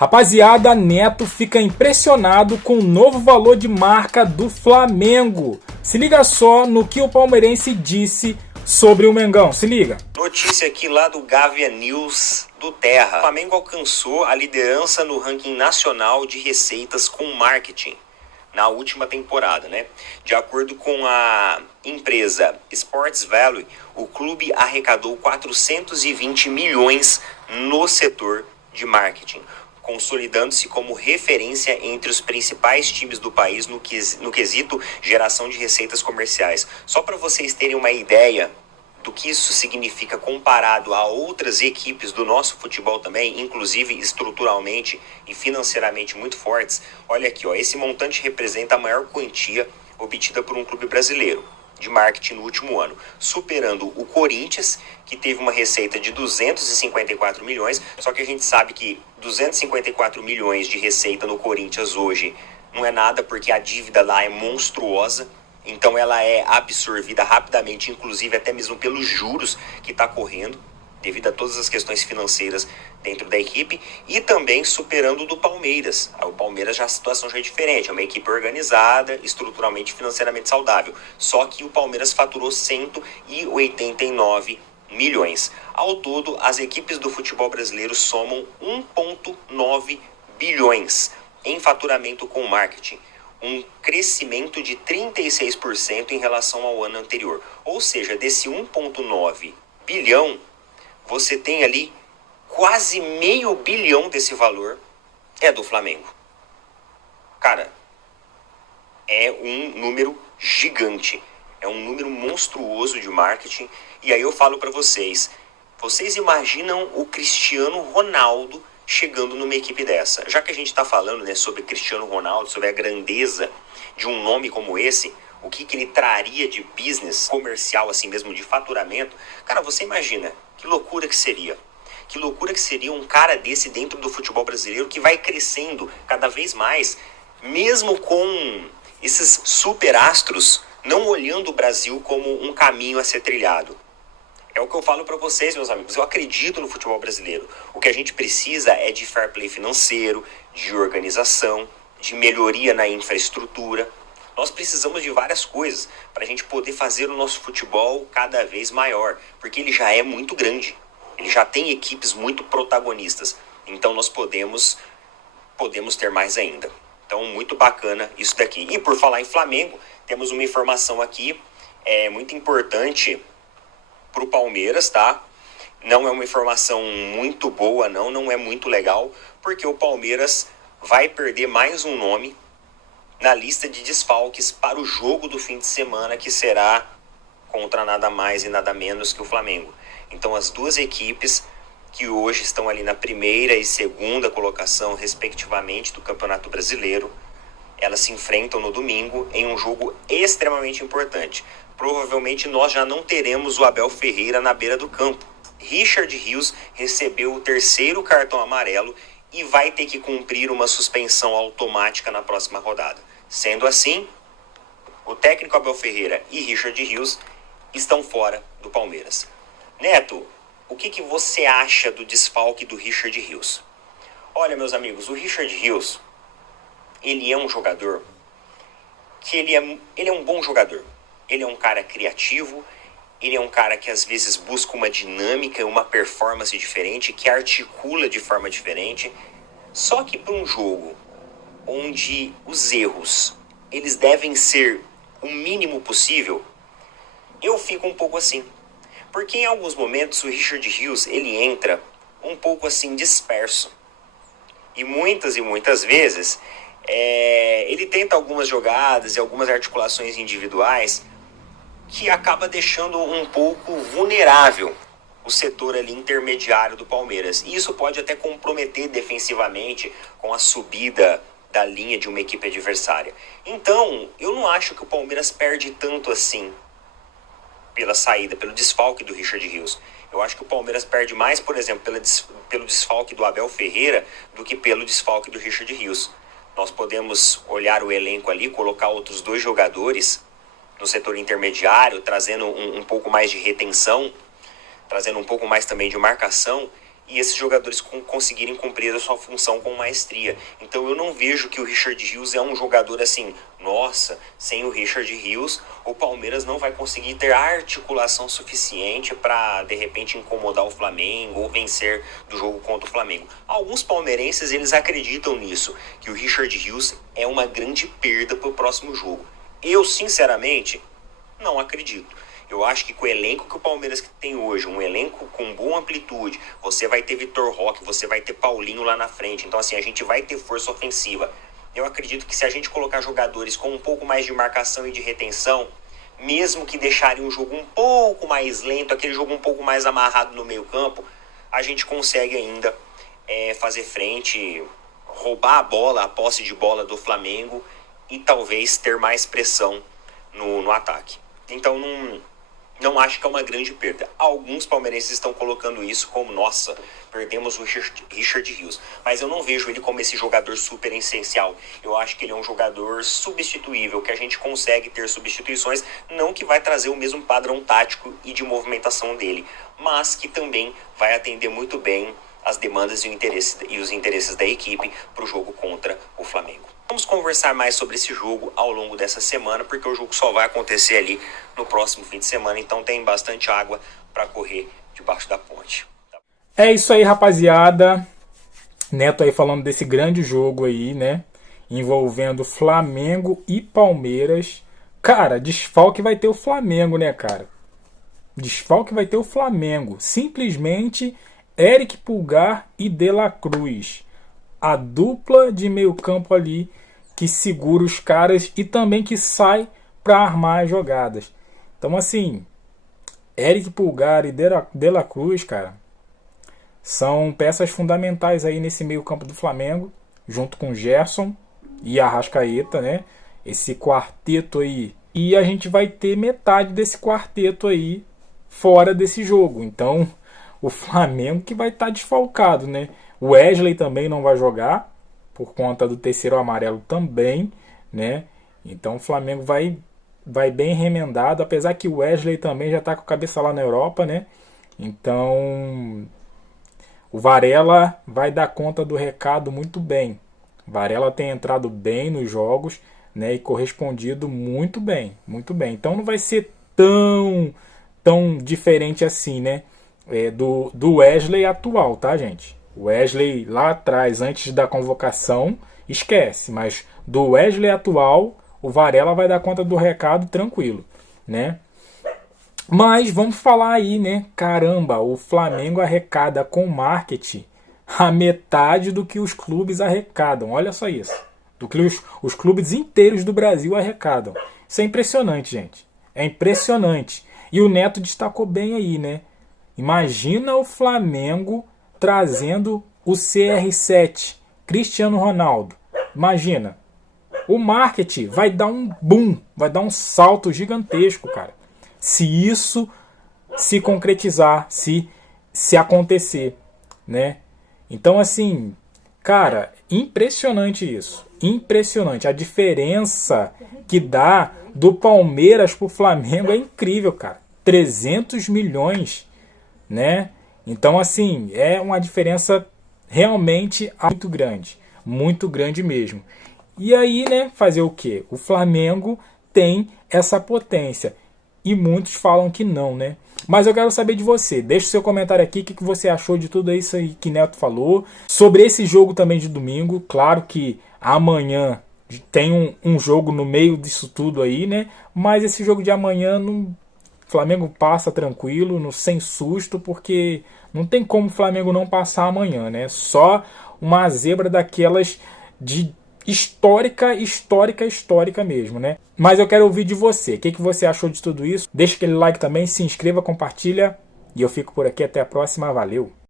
Rapaziada, Neto fica impressionado com o novo valor de marca do Flamengo. Se liga só no que o palmeirense disse sobre o Mengão. Se liga. Notícia aqui lá do Gávea News do Terra. O Flamengo alcançou a liderança no ranking nacional de receitas com marketing na última temporada, né? De acordo com a empresa Sports Value, o clube arrecadou 420 milhões no setor de marketing, consolidando-se como referência entre os principais times do país no quesito geração de receitas comerciais. Só para vocês terem uma ideia do que isso significa comparado a outras equipes do nosso futebol também, inclusive estruturalmente e financeiramente muito fortes, olha aqui, ó, esse montante representa a maior quantia obtida por um clube brasileiro de marketing no último ano, superando o Corinthians, que teve uma receita de 254 milhões, só que a gente sabe que 254 milhões de receita no Corinthians hoje não é nada, porque a dívida lá é monstruosa, então ela é absorvida rapidamente, inclusive até mesmo pelos juros que está correndo, devido a todas as questões financeiras dentro da equipe, e também superando o do Palmeiras. O Palmeiras já a situação já é diferente, é uma equipe organizada, estruturalmente e financeiramente saudável. Só que o Palmeiras faturou 189 milhões. Ao todo, as equipes do futebol brasileiro somam 1,9 bilhões em faturamento com marketing. Um crescimento de 36% em relação ao ano anterior. Ou seja, desse 1,9 bilhão, você tem ali quase meio bilhão desse valor é do Flamengo. Cara, é um número gigante. É um número monstruoso de marketing. E aí eu falo para vocês, vocês imaginam o Cristiano Ronaldo chegando numa equipe dessa? Já que a gente está falando, né, sobre Cristiano Ronaldo, sobre a grandeza de um nome como esse, o que ele traria de business comercial, assim mesmo, de faturamento, cara, você imagina, que loucura que seria. Que loucura que seria um cara desse dentro do futebol brasileiro, que vai crescendo cada vez mais, mesmo com esses super astros não olhando o Brasil como um caminho a ser trilhado. É o que eu falo para vocês, meus amigos. Eu acredito no futebol brasileiro. O que a gente precisa é de fair play financeiro, de organização, de melhoria na infraestrutura. Nós precisamos de várias coisas para a gente poder fazer o nosso futebol cada vez maior, porque ele já é muito grande. Ele já tem equipes muito protagonistas. Então nós podemos ter mais ainda. Então, muito bacana isso daqui. E por falar em Flamengo, temos uma informação aqui muito importante para o Palmeiras, tá? Não é uma informação muito boa, não é muito legal, porque o Palmeiras vai perder mais um nome na lista de desfalques para o jogo do fim de semana, que será contra nada mais e nada menos que o Flamengo. Então as duas equipes que hoje estão ali na primeira e segunda colocação, respectivamente, do Campeonato Brasileiro, elas se enfrentam no domingo em um jogo extremamente importante. Provavelmente nós já não teremos o Abel Ferreira na beira do campo. Richard Rios recebeu o terceiro cartão amarelo e vai ter que cumprir uma suspensão automática na próxima rodada. Sendo assim, o técnico Abel Ferreira e Richard Rios estão fora do Palmeiras. Neto, o que você acha do desfalque do Richard Rios? Olha, meus amigos, o Richard Rios, ele é um jogador que ele é um bom jogador. Ele é um cara criativo, ele é um cara que às vezes busca uma dinâmica, uma performance diferente, que articula de forma diferente. Só que para um jogo onde os erros eles devem ser o mínimo possível, eu fico um pouco assim. Porque em alguns momentos o Richard Rios ele entra um pouco assim disperso. E muitas vezes ele tenta algumas jogadas e algumas articulações individuais que acaba deixando um pouco vulnerável o setor ali intermediário do Palmeiras. E isso pode até comprometer defensivamente com a subida da linha de uma equipe adversária. Então, eu não acho que o Palmeiras perde tanto assim pela saída, pelo desfalque do Richard Rios. Eu acho que o Palmeiras perde mais, por exemplo, pelo desfalque do Abel Ferreira do que pelo desfalque do Richard Rios. Nós podemos olhar o elenco ali, colocar outros dois jogadores no setor intermediário, trazendo um pouco mais de retenção, trazendo um pouco mais também de marcação, e esses jogadores conseguirem cumprir a sua função com maestria. Então eu não vejo que o Richard Rios é um jogador assim, nossa, sem o Richard Rios o Palmeiras não vai conseguir ter articulação suficiente para de repente incomodar o Flamengo ou vencer do jogo contra o Flamengo. Alguns palmeirenses eles acreditam nisso, que o Richard Rios é uma grande perda para o próximo jogo. Eu sinceramente não acredito. Eu acho que com o elenco que o Palmeiras tem hoje, um elenco com boa amplitude, você vai ter Vitor Roque, você vai ter Paulinho lá na frente. Então, assim, a gente vai ter força ofensiva. Eu acredito que se a gente colocar jogadores com um pouco mais de marcação e de retenção, mesmo que deixarem um jogo um pouco mais lento, aquele jogo um pouco mais amarrado no meio campo, a gente consegue ainda fazer frente, roubar a bola, a posse de bola do Flamengo e talvez ter mais pressão no ataque. Então, não acho que é uma grande perda. Alguns palmeirenses estão colocando isso como, nossa, perdemos o Richard Rios. Mas eu não vejo ele como esse jogador super essencial. Eu acho que ele é um jogador substituível, que a gente consegue ter substituições, não que vai trazer o mesmo padrão tático e de movimentação dele, mas que também vai atender muito bem as demandas e os interesses da equipe para o jogo contra o Flamengo. Vamos conversar mais sobre esse jogo ao longo dessa semana, porque o jogo só vai acontecer ali no próximo fim de semana, então tem bastante água para correr debaixo da ponte. É isso aí, rapaziada. Neto aí falando desse grande jogo aí, né? Envolvendo Flamengo e Palmeiras. Cara, desfalque vai ter o Flamengo, né, cara? Desfalque vai ter o Flamengo. Simplesmente Eric Pulgar e De La Cruz. A dupla de meio campo ali que segura os caras e também que sai para armar as jogadas. Então, assim, Eric Pulgar e De La Cruz, cara, são peças fundamentais aí nesse meio campo do Flamengo, junto com Gerson e Arrascaeta, né? Esse quarteto aí. E a gente vai ter metade desse quarteto aí fora desse jogo. Então, o Flamengo que vai estar desfalcado, né? O Wesley também não vai jogar, por conta do terceiro amarelo também, né? Então o Flamengo vai bem remendado, apesar que o Wesley também já está com a cabeça lá na Europa, né? Então o Varela vai dar conta do recado muito bem. Varela tem entrado bem nos jogos, né? E correspondido muito bem, muito bem. Então não vai ser tão diferente assim, né? Do Wesley atual, tá, gente? O Wesley lá atrás, antes da convocação, esquece. Mas do Wesley atual, o Varela vai dar conta do recado tranquilo, né? Mas vamos falar aí, né? Caramba, o Flamengo arrecada com marketing a metade do que os clubes arrecadam. Olha só isso. Do que os clubes inteiros do Brasil arrecadam. Isso é impressionante, gente. É impressionante. E o Neto destacou bem aí, né? Imagina o Flamengo trazendo o CR7, Cristiano Ronaldo. Imagina. O marketing vai dar um boom, vai dar um salto gigantesco, cara. Se isso se concretizar, se acontecer, né? Então, assim, cara, impressionante isso. Impressionante. A diferença que dá do Palmeiras pro Flamengo é incrível, cara. 300 milhões, né? Então, assim, é uma diferença realmente muito grande mesmo. E aí, né, fazer o quê? O Flamengo tem essa potência e muitos falam que não, né? Mas eu quero saber de você. Deixa o seu comentário aqui, o que você achou de tudo isso aí que Neto falou. Sobre esse jogo também de domingo, claro que amanhã tem um jogo no meio disso tudo aí, né? Mas esse jogo de amanhã não... O Flamengo passa tranquilo, sem susto, porque não tem como o Flamengo não passar amanhã, né? Só uma zebra daquelas de histórica mesmo, né? Mas eu quero ouvir de você. O que você achou de tudo isso? Deixa aquele like também, se inscreva, compartilha. E eu fico por aqui. Até a próxima. Valeu!